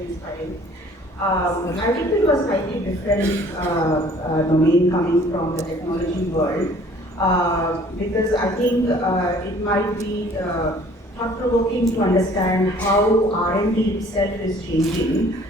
very inspiring. I think it was slightly different domain coming from the technology world because I think it might be thought-provoking to understand how R&D itself is changing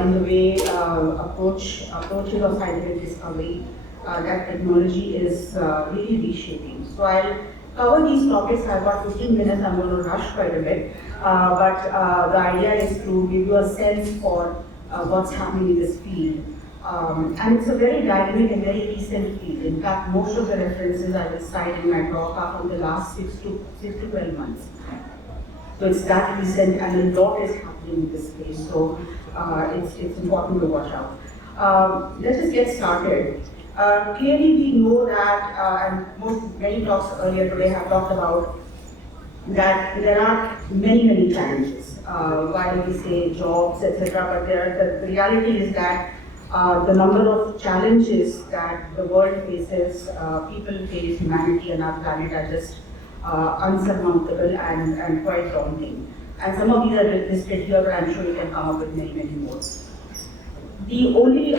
in the way approaches of scientific discovery that technology is really reshaping. So I'll cover these topics. I've got 15 minutes. I'm going to rush quite a bit, but the idea is to give you a sense for what's happening in this field. And it's a very dynamic and very recent field. In fact, most of the references I will cite in my talk are from the last 6 to 12 months. So it's that recent, and a lot is happening in this space. So it's important to watch out. Let's just get started. Clearly, we know that, and many talks earlier today have talked about that there are many challenges. Why do we say jobs, etc.? But the reality is that the number of challenges that the world faces, people face, humanity and our planet are just unsurmountable and quite daunting. And some of these are listed here, but I'm sure you can come up with many more. The only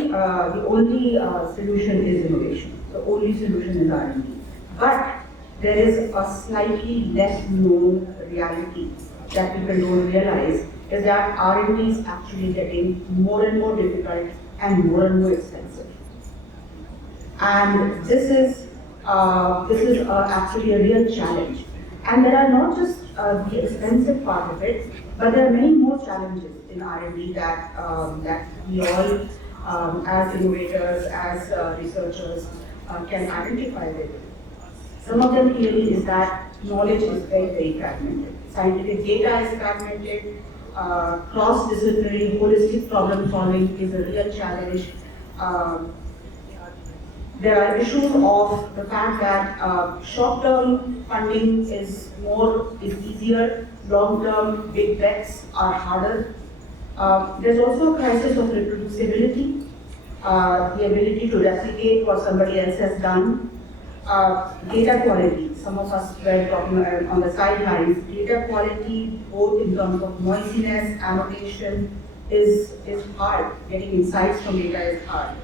solution is innovation. The only solution is R&D. But there is a slightly less known reality that people don't realize is that R&D is actually getting more and more difficult and more expensive. And this is actually a real challenge. And there are not just the expensive part of it, but there are many more challenges in R&D that we all, as innovators, as researchers, can identify with. Some of them clearly is that knowledge is very fragmented. Scientific data is fragmented. Cross-disciplinary, holistic problem solving is a real challenge. There are issues of the fact that short-term funding is easier, long-term big bets are harder. There's also a crisis of reproducibility, the ability to replicate what somebody else has done. Data quality, some of us were talking on the sidelines. Data quality, both in terms of noisiness, annotation, is hard. Getting insights from data is hard.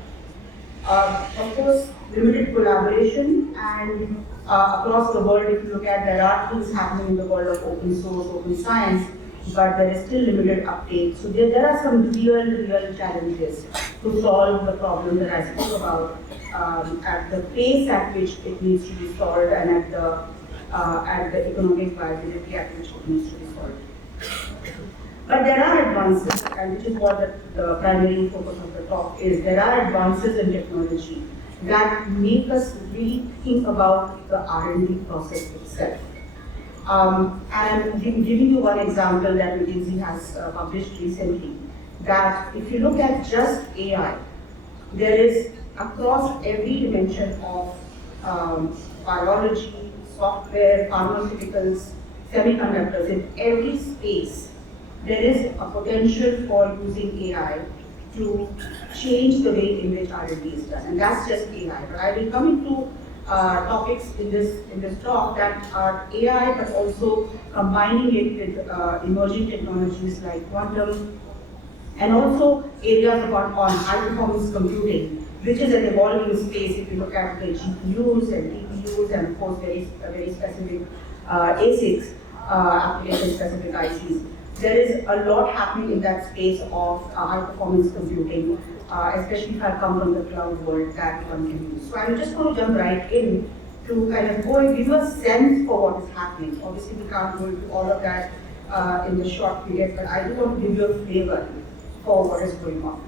Of course, limited collaboration, and across the world, if you look at, there are things happening in the world of open source, open science, but there is still limited uptake. So there are some real challenges to solve the problem that I spoke about at the pace at which it needs to be solved and at the economic viability at which it needs to be solved. But there are advances, and which is what the primary focus of the talk is. There are advances in technology that make us really think about the R&D process itself. And giving you one example that McKinsey has published recently, that if you look at just AI, there is across every dimension of biology, software, pharmaceuticals, semiconductors, in every space, there is a potential for using AI to change the way in which R&D is done, and that's just AI. But I will come into topics in this talk that are AI, but also combining it with emerging technologies like quantum, and also areas on high performance computing, which is an evolving space. If you look at the GPUs and TPUs, and of course very specific ASICs, application specific ICs. There is a lot happening in that space of high-performance computing, especially if I come from the cloud world that one can use. So I'm just going to jump right in to kind of go and give you a sense for what is happening. Obviously, we can't go into all of that in the short period, but I do want to give you a flavor for what is going on.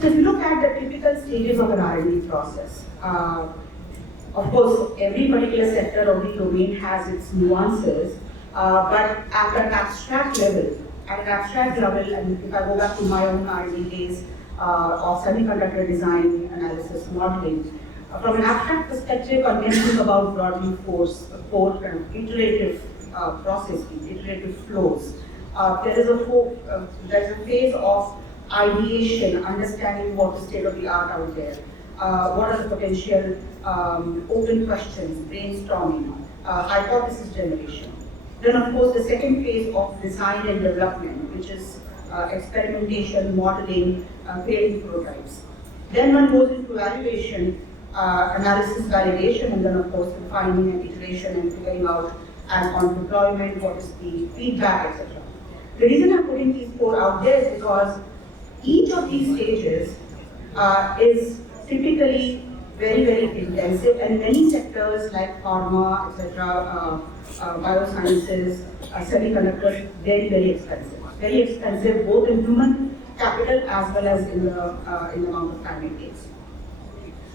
So if you look at the typical stages of an R&D process, of course, every particular sector or the domain has its nuances. But at an abstract level, and if I go back to my own R&D days of semiconductor design, analysis, modeling, from an abstract perspective, one can think about broadly four kind of iterative processes, iterative flows. There's a phase of ideation, understanding what the state of the art out there, what are the potential open questions, brainstorming, hypothesis generation. Then, of course, the second phase of design and development, which is experimentation, modeling, creating prototypes. Then one goes into evaluation, analysis, validation, and then of course refining and iteration and figuring out and on deployment, what is the feedback, etc. The reason I'm putting these four out there is because each of these stages is typically very, very intensive, and many sectors like pharma, etc., biosciences, semiconductors, very, very expensive. Very expensive both in human capital as well as in the amount of time it takes.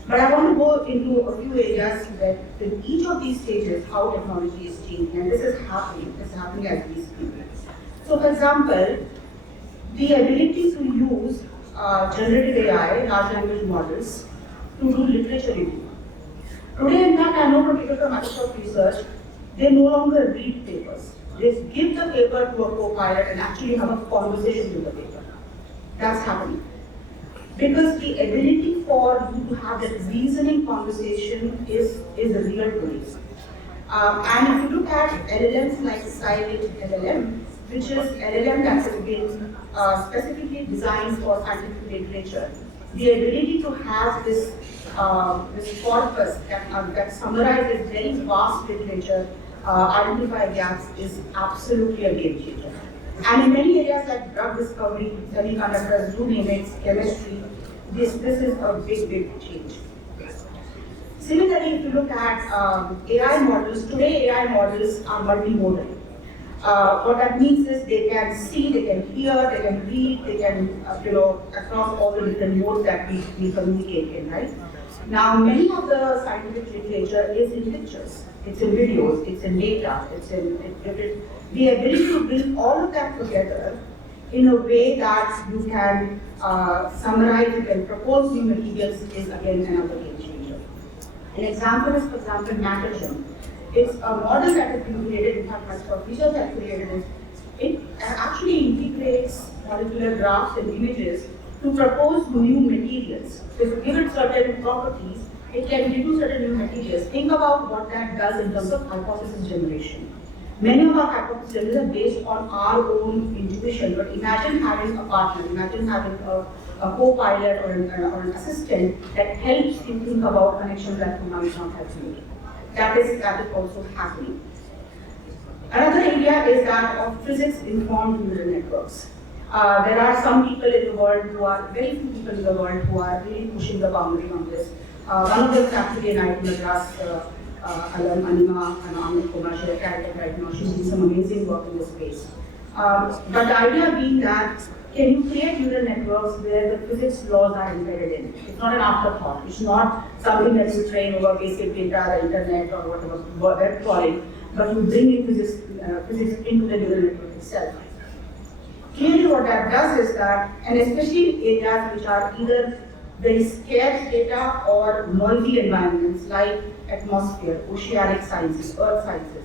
But I want to go into a few areas that in each of these stages, how technology is changing, and this is happening as we speak. So for example, the ability to use generative AI, large language models, to do literature review. Today, in fact, I know from people from Microsoft Research, they no longer read papers. They give the paper to a co-pilot and actually have a conversation with the paper. That's happening. Because the ability for you to have that reasoning conversation is a real tool. And if you look at LLMs like Scilab LLM, which is LLM that has been specifically designed for scientific literature, the ability to have this corpus that summarizes very vast literature, identify gaps, is absolutely a game changer. And in many areas like drug discovery, semiconductors, you name it, chemistry, this is a big, big change. Similarly, if you look at AI models, today AI models are multimodal. What that means is they can see, they can hear, they can read, they can, across all the different modes that we communicate in, right? Now, many of the scientific literature is in pictures, it's in videos, it's in data, the ability to bring all of that together in a way that you can summarize, you can propose new materials is again another game changer. An example is, for example, Matrixm. It's a model that has been created, in fact, Microsoft Research has created it. It actually integrates molecular graphs and images to propose new materials. So if you give it certain properties, it can give you certain new materials. Think about what that does in terms of hypothesis generation. Many of our hypotheses are based on our own intuition, but imagine having a partner, imagine having a co-pilot or an assistant that helps you think about connections that you might not have made. That is also happening. Another area is that of physics-informed neural networks. There are some people in the world who are, very few people in the world who are really pushing the boundary on this. One of them is actually an IIT Madras alum, Anima and Amit Kumar. She's a character right now. She's doing some amazing work in this space. But the idea being that can you create neural networks where the physics laws are embedded in? It's not an afterthought. It's not something that you train over basic data, the internet, or whatever web calling, but you bring in physics into the neural network itself. Clearly, what that does is that, and especially in areas which are either very scarce data or noisy environments like atmosphere, oceanic sciences, earth sciences.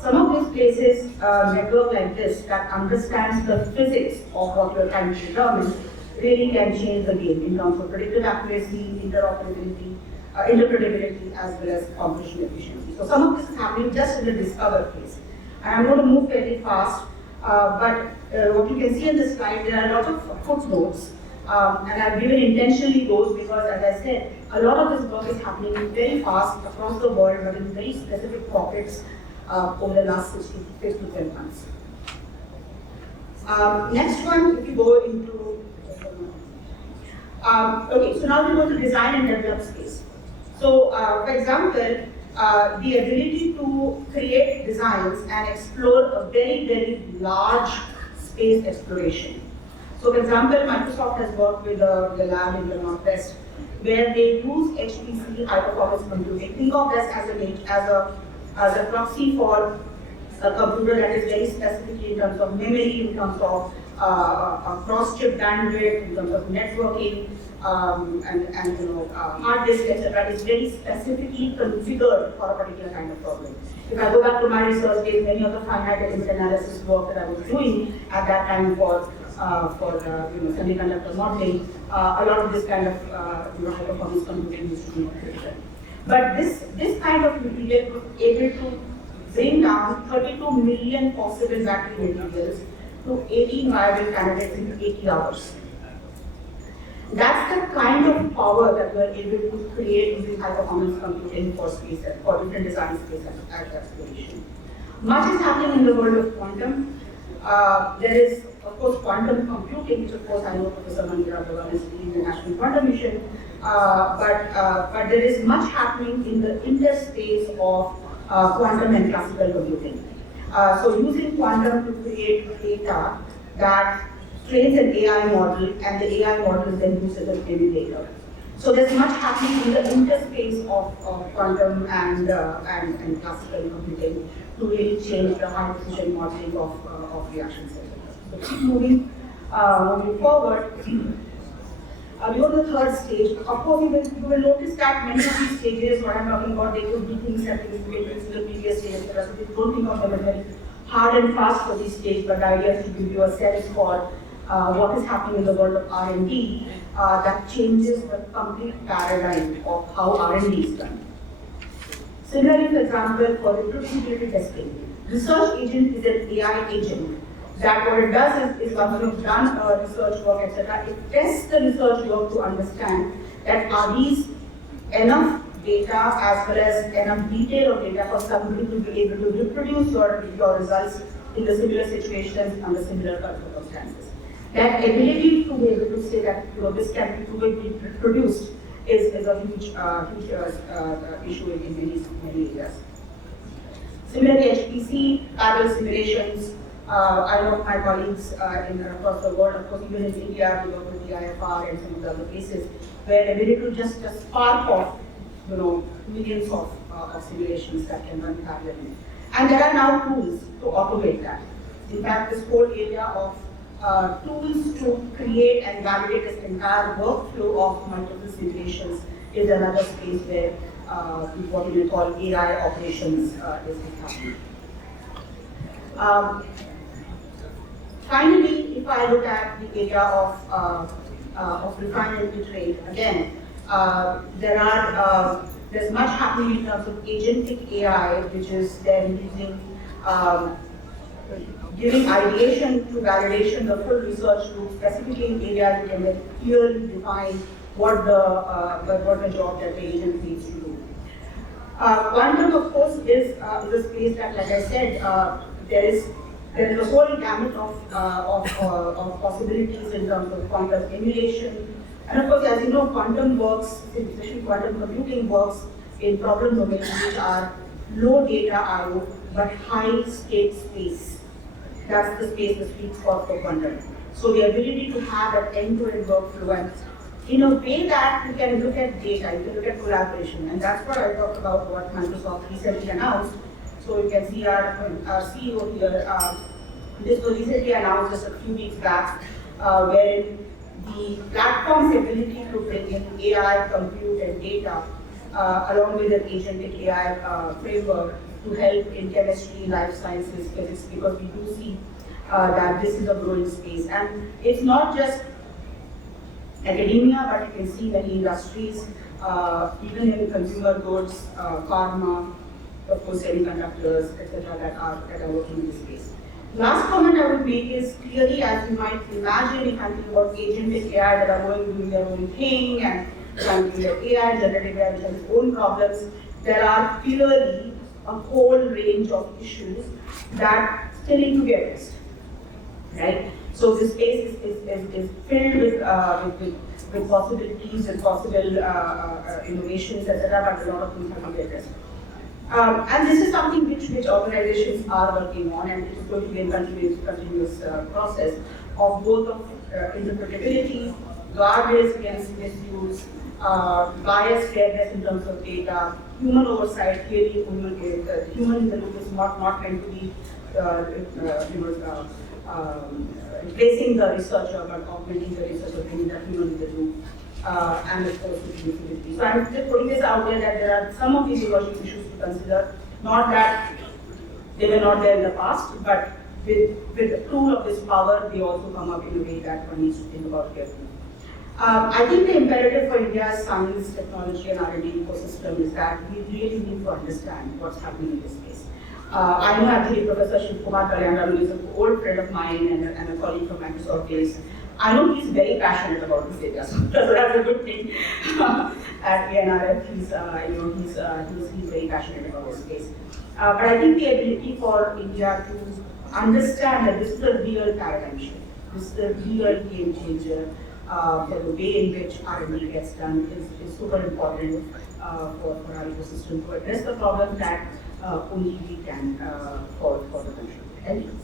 Some of these places, network like this that understands the physics of what you're trying to determine really can change the game in terms of predictive accuracy, interoperability, interpretability, as well as computational efficiency. So some of this is happening just in the discover phase. And I'm going to move fairly fast, but what you can see in this slide, there are a lot of footnotes. And I've given intentionally those because, as I said, a lot of this work is happening very fast across the world, but in very specific pockets over the last 6 to 12 months. Next one, if you go into, okay, so now we go to design and develop space. So, for example, the ability to create designs and explore a very, very large space exploration. So, for example, Microsoft has worked with the lab in the Northwest, where they use HPC, high performance computing. Think of this as a proxy for a computer that is very specifically in terms of memory, in terms of cross-chip bandwidth, in terms of networking, and hard disk, etc. is very specifically configured for a particular kind of problem. If I go back to my research days, many of the finite element analysis work that I was doing at that time for semiconductor modeling, a lot of this kind of high performance computing used to be created. But this kind of material was able to bring down 32 million possible battery materials to 18 viable candidates in 80 hours. That's the kind of power that we're able to create using high-performance computing for space, for different design space exploration. Much is happening in the world of quantum. There is, of course, quantum computing, which of course I know Professor Mandira Bhavan is leading the National Quantum Mission, but there is much happening in the interspace of quantum and classical computing. So using quantum to create data that trains an AI model, and the AI model is then used as an emulator. So there's much happening in the interface of quantum and classical computing to really change the high precision modeling of reaction systems. So keep moving forward. We go to the third stage. Of course, you will notice that many of these stages, what I'm talking about, they could be things that we will in the previous stages. So we don't think of them as very hard and fast for these stages, but the idea is to give you a sense for what is happening in the world of R&D that changes the complete paradigm of how R&D is done. Similarly, for example, for reproducibility testing, research agent is an AI agent that what it does is once you've done research work, etc., it tests the research work to understand that are these enough data as well as enough detail of data for somebody to be able to reproduce your results in the similar situations under similar circumstances. That ability to be able to say that this can be reproduced is a huge issue in many areas. Similarly, HPC, parallel simulations. I know my colleagues across the world, of course, even in India, we work with the IFR and some of the other places, where ability to just spark off, millions of simulations that can run parallelly. And there are now tools to automate that. In fact, this whole area of tools to create and validate this entire workflow of multiple simulations is another space where what we call AI operations is happening. Finally, if I look at the area of refine and iterate, again, there's much happening in terms of agentic AI, which is then using giving ideation to validation, the full research loop, specifically in areas you can then clearly define what the job that the agent needs to do. Quantum, of course, is a space that, like I said, there is a whole gamut of possibilities in terms of quantum emulation. And of course, as you know, quantum works, especially quantum computing works in problem domains which are low data I/O but high state space. That's the space, the sweet spot for quantum. So the ability to have an end-to-end workflow, and in a way that you can look at data, you can look at collaboration, and that's what I talked about what Microsoft recently announced. So you can see our CEO here. This was recently announced just a few weeks back, wherein the platform's ability to bring in AI, compute, and data, along with an agentic AI framework to help in chemistry, life sciences, physics, because we do see that this is a growing space. And it's not just academia, but you can see many industries, even in consumer goods, pharma, of course, semiconductors, etc., that are working in this space. Last comment I would make is clearly, as you might imagine, if I'm thinking about agentic AI that are doing their own thing and trying to do their AI, generative AI, which has its own problems, there are clearly a whole range of issues that still need to be addressed, right? So this space is filled with possibilities and possible innovations, etc., but a lot of things have to be addressed. And this is something which organizations are working on, and it is going to be a continuous process of both of interpretability, guardrails against misuse, bias, fairness in terms of data, human oversight. Clearly, human in the loop is not meant to be replacing the researcher, but augmenting the researcher, bringing the human in the loop. And of course, reproducibility. So I'm just putting this out there that there are some of these emerging issues to consider. Not that they were not there in the past, but with the tool of this power, they also come up in a way that one needs to think about carefully. I think the imperative for India's science, technology, and R&D ecosystem is that we really need to understand what's happening in this space. I know actually Professor Shivkumar Kalyanaraman is an old friend of mine and a colleague from Microsoft days. I know he's very passionate about this area, so that's a good thing. At ANRF, he's very passionate about this space. But I think the ability for India to understand that this is a real paradigm shift, this is a real game changer for the way in which R&D gets done is super important for our ecosystem to address the problem that only we can for the country. Thank you.